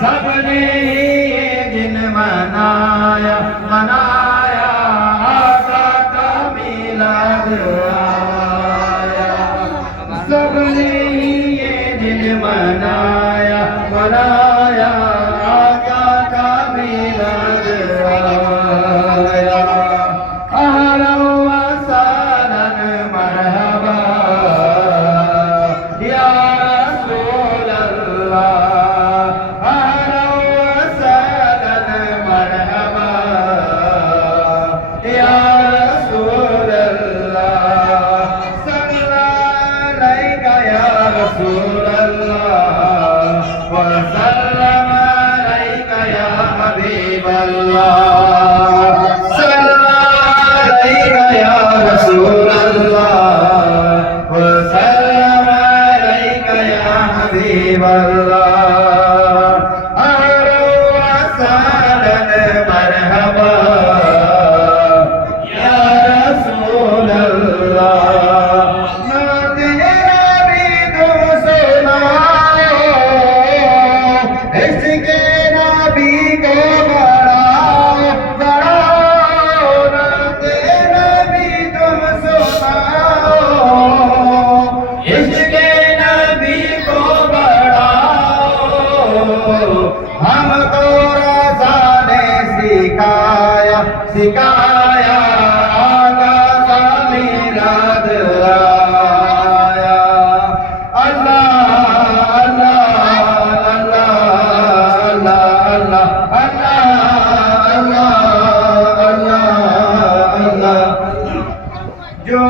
सबने ये दिन मनाया मनाया आका का मिलाद आया। सबने ये दिन मनाया मनाया आका का मिलाद आया। अहलन व सहलन मरहबा या रसूल अल्लाह। رسول الله وسلم عليك يا حبيب الله صلى عليك يا رسول الله وسلم عليك يا حبيب الله أهلا وسهلا مرحبا يا رسول الله हमको रज़ा ने सिखाया सिखाया आका का मिलाद आया। अल्लाह अल्लाह अल्लाह अल्लाह अल्लाह अल्लाह अल्लाह अल्लाह अल्लाह जो